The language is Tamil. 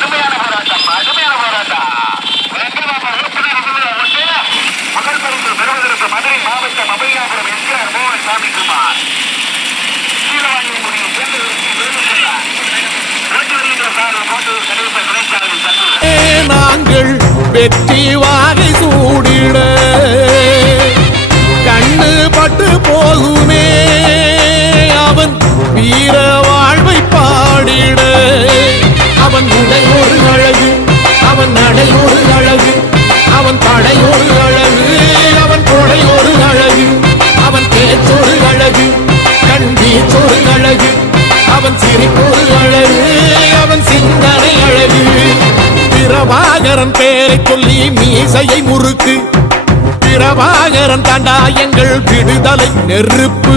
கடுமையான போராட்டம் முதல் பரிசு பெறுவதற்கு மதுரை மாவட்டம் அபையாபுரம் என்கிறார் மோகன் சாமி குமார். சீலவாணியின் நாங்கள் வெற்றி வாகை சூடிட கண்ணு பட்டு போகுமே அவன் வீர வாழ்வை பாடிட. அவன் உடை ஒரு அழகு, அவன் நடை ஒரு அழகு, அவன் படை ஒரு அழகு, அவன் கொடை ஒரு அழகு, அவன் பேச்சொரு அழகு, கண் வீச்சொரு அழகு, அவன் சிரிப்பொரு அழகு, அவன் சிந்தனை அழகு. பிரபாகரன் பேரை சொல்லி மீசையை முறுக்கு, பிரபாகரன் தாண்டா எங்கள் விடுதலை நெருப்பு.